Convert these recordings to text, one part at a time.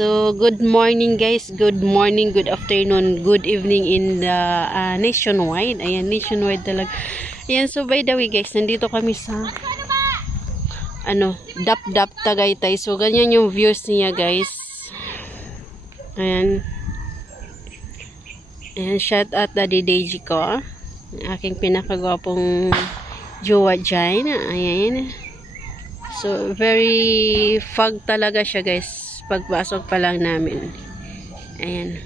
So, good morning guys. Good morning, good afternoon, good evening in the nationwide. Ayan, nationwide talaga. Ayan, so by the way guys, nandito kami sa Dap-Dap Tagaytay. So, ganyan yung views niya guys. Ayan. Ayan, shout out Daddy Deji ko. Aking pinakagwapong jowa dyan. Ayan. So, very fog talaga siya guys. Pagpasok pa lang namin. Ayan.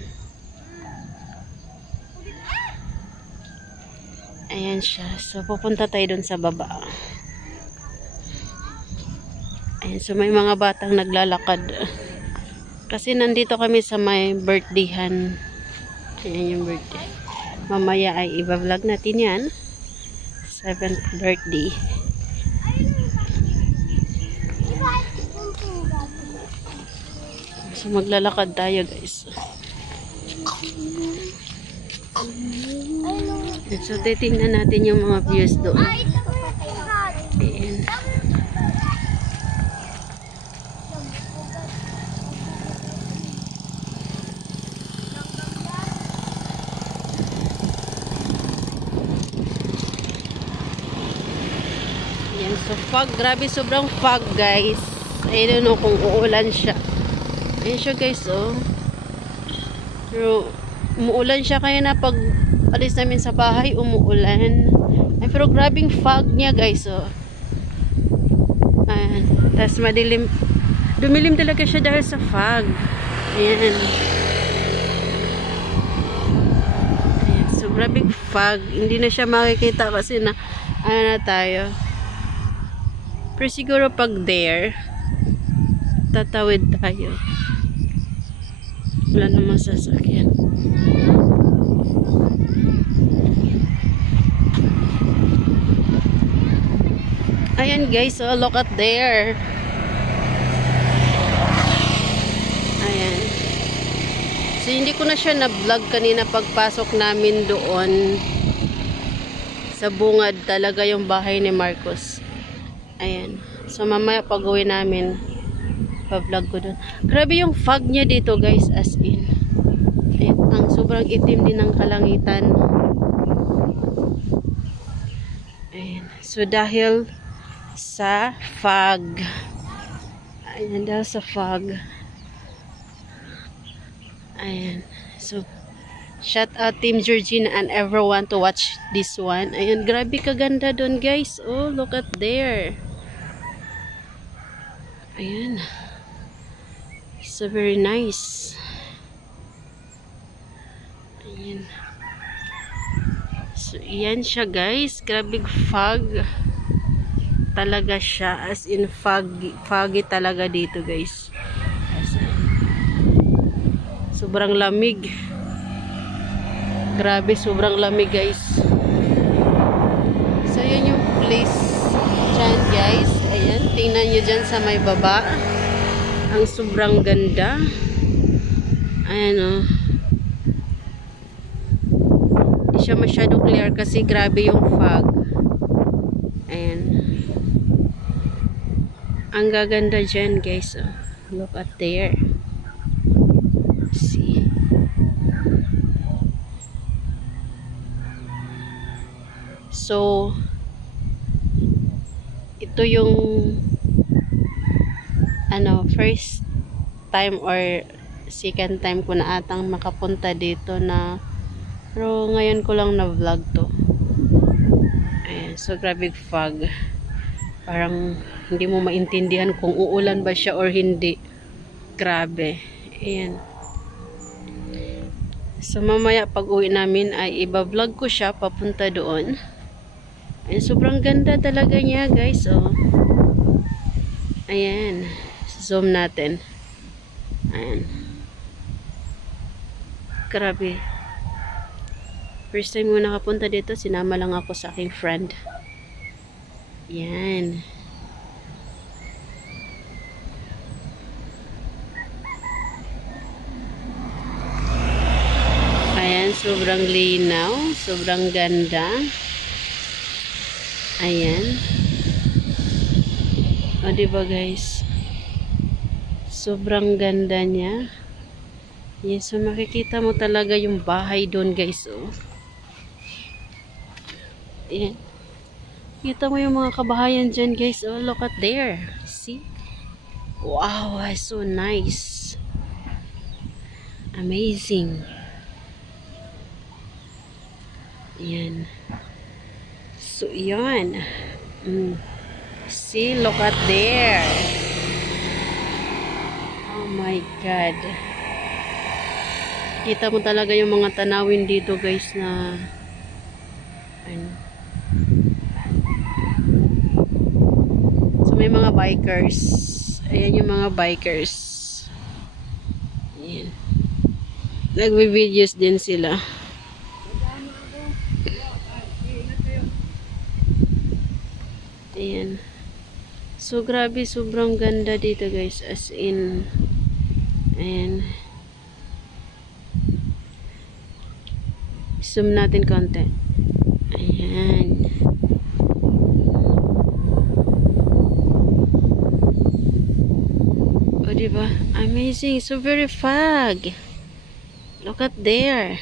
Ayan siya. So, pupunta tayo dun sa baba. Ayan. So, may mga batang naglalakad. Kasi nandito kami sa may birthdayhan. Ayan yung birthday. Mamaya ay i-vlog natin yan. 7th birthday. So, maglalakad tayo guys. So, titingnan natin yung mga views doon. Ayan. Ayan. So, fog. Grabe, sobrang fog guys. I don't know kung uulan siya. Ayan siya guys, oh. Pero, umuulan siya kaya na pag alis namin sa bahay, umuulan. Ay, pero grabing fog niya guys, oh. Ayan. Tapos madilim. Dumilim talaga siya dahil sa fog. Ayan. Ayan. So, grabing fog. Hindi na siya makikita kasi na, ano na tayo. Pero siguro pag there, tatawid tayo. Wala namang sasakyan. Ayan guys, so look at there. Ayan. So hindi ko na siya na-vlog kanina pagpasok namin doon. Sa bungad talaga yung bahay ni Marcos. Ayan. So mamaya pag-uwi namin, pa-vlog ko dun. Grabe yung fog niya dito guys, as in. Ayan, ang sobrang itim din ng kalangitan. Ayan. So dahil sa fog. Ayan, dahil sa fog. Ayan. So, shout out Team Georgina and everyone to watch this one. Ayan, grabe kaganda dun guys. Oh, look at there. Ayan. So very nice. Ayan. So, yan siya guys. Grabe fog. Talaga siya. As in foggy talaga dito guys. Sobrang lamig. Grabe, sobrang lamig guys. So, yan yung place dyan guys. Ayan. Tingnan nyo dyan sa may baba. Ang sobrang ganda. Ayan o. Hindi siya masyado clear kasi grabe yung fog. Ayan. Ang gaganda dyan guys. Oh. Look at there. See. So, ito yung first time or second time ko na atang makapunta dito na, pero ngayon ko lang na vlog to. Ayan, so grabe fog. Parang hindi mo maintindihan kung uulan ba siya or hindi. Grabe. Ayan. So mamaya pag uwi namin ay iba-vlog ko siya papunta doon. Ayan, sobrang ganda talaga niya guys, oh. Ayan. Zoom natin. Ayan. Grabe. First time ko nakapunta dito, sinama lang ako sa aking friend. Ayan. Ayan, sobrang linaw. Sobrang ganda. Ayan. O, diba guys? Sobrang ganda niya. Yes, so makikita mo talaga yung bahay doon, guys. Oh. Ayan. Kita mo yung mga kabahayan dyan, guys. Oh, look at there. See? Wow, so nice. Amazing. Ayan. So, yan. See, look at there. Oh my God. Kita mo talaga yung mga tanawin dito, guys, na ano. So, may mga bikers. Ayan yung mga bikers. Ayan. Nagbe-videos din sila. Ayan. So, grabe, sobrang ganda dito, guys. As in, ayan. Zoom natin konti. Ayan. O, diba? Amazing. So, very fog. Look at there.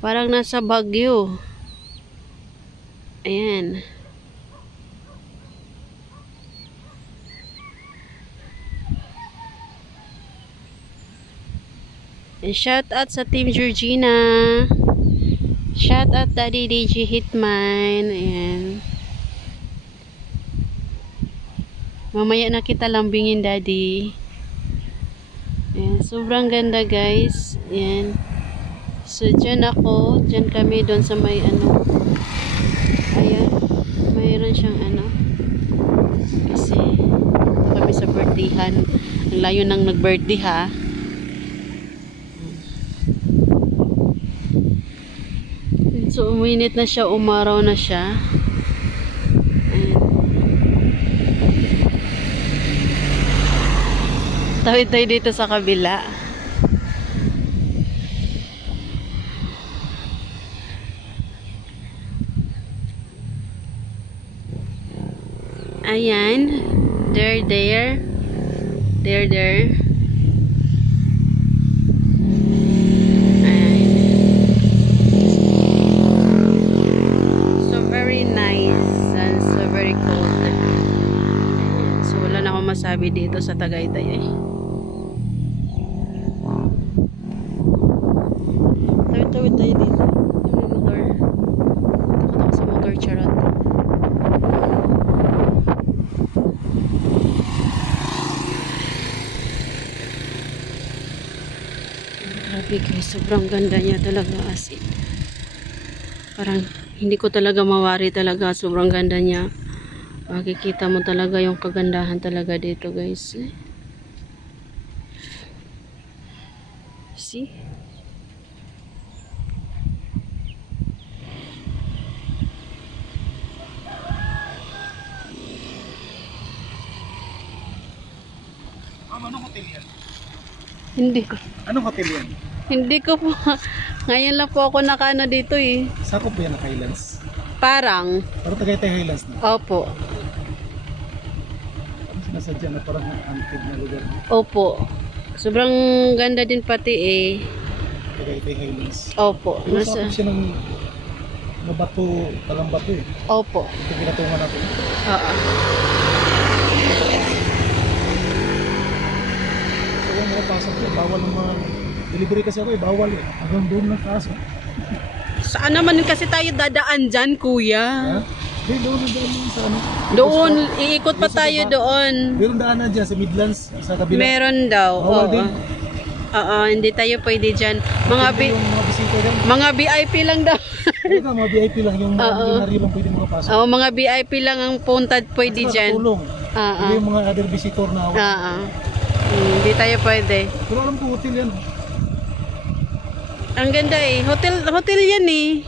Parang nasa Baguio. Ayan. And shout out sa Team Georgina. Shout out Daddy DJ Hitman. Ayan. Mamaya na kita lambingin, Daddy. Ayan. Sobrang ganda, guys. Ayan. So, dyan ako. Dyan kami doon sa may ano. Ayan. Mayroon siyang ano. Kasi kami sa birthdayhan. Ang layo nang nag-birthday, ha. So, uminit na siya, umaraw na siya. Ayan. Tawid tayo dito sa kabila. Ayan. There. Masabi dito sa Tagaytay eh. Tawid tayo dito. Yung motor. Takot ako sa motor, charot. Grabe guys, sobrang ganda niya talaga as in. Parang hindi ko talaga mawari talaga, sobrang ganda niya. Makikita mo talaga yung kagandahan talaga dito, guys. See? Anong hotel yan? Hindi ko. Anong hotel yan? Hindi ko po. Ngayon lang po ako nakano dito eh. Sakop ba yan ng Highlands? Parang Tagaytay Highlands na? Opo. Nasadya na parang antig na lugar. Opo. Sobrang ganda din pati eh. Tagaytay Highlands. Opo. Sakop siya ng nabato, talang bato eh. Opo. Ito pinatungan natin. Oo. So yung mga pasok ko, bawal ng mga delivery kasi ako eh, bawal eh. Hanggang doon ng kaso. Saan naman kasi tayo dadaan dyan, kuya? Hindi, doon sa ano. Doon, iikot pa tayo doon. Meron daanan dyan sa Midlands, sa kabila. Meron daw. Bawal din. Oo, hindi tayo pwede dyan. Mga bisita dyan. Mga VIP lang daw. Talaga, mga VIP lang. Yung mga ordinary lang pwede makapasok. Oo, mga VIP lang ang puntad pwede dyan. Tulong. Hindi yung mga other visitor na ako. Hindi tayo pwede. Pero alam ko hotel yan. Ang ganda eh. Hotel yan eh.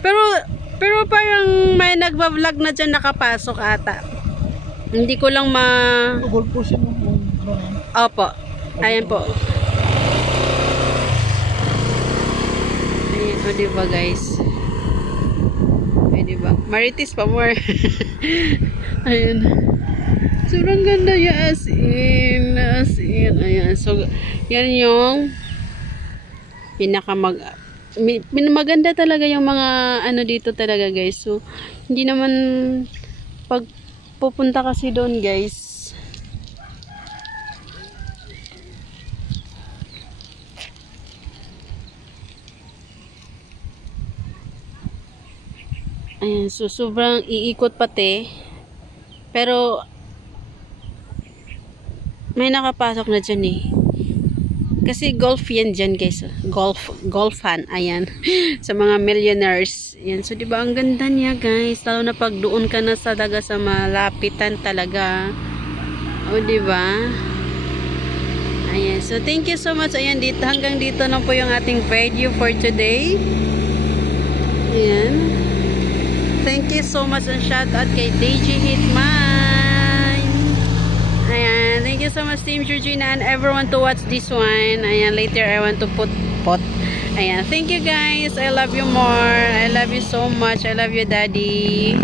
Pero parang may nagba-vlog na dyan nakapasok ata. Hindi ko lang Gold course yan. Opo. Ayan po. Ayan o, diba guys? Ay, diba? Marites pa more. Ayan. Sobrang ganda ya, as in. Ayan. So, yan yung maganda talaga yung mga ano dito talaga, guys. So, hindi naman pag pupunta kasi doon, guys. Ayan, so sobrang iikot pati. Pero may nakapasok na dyan eh. Kasi golf yan dyan, guys. Golf fan. Ayan. Sa mga millionaires. Ayan. So, diba ang ganda niya, guys. Lalo na pag doon ka na sa malapitan talaga. O, diba? Ayan. So, thank you so much. Ayan, hanggang dito na po yung ating video for today. Ayan. Thank you so much and shout out kay DJ Hitman. Ayan. Thank you so much Team Georgina and everyone to watch this one. Ayan. Later I want to put pot. Ayan. Thank you guys. I love you more. I love you so much. I love you, Daddy.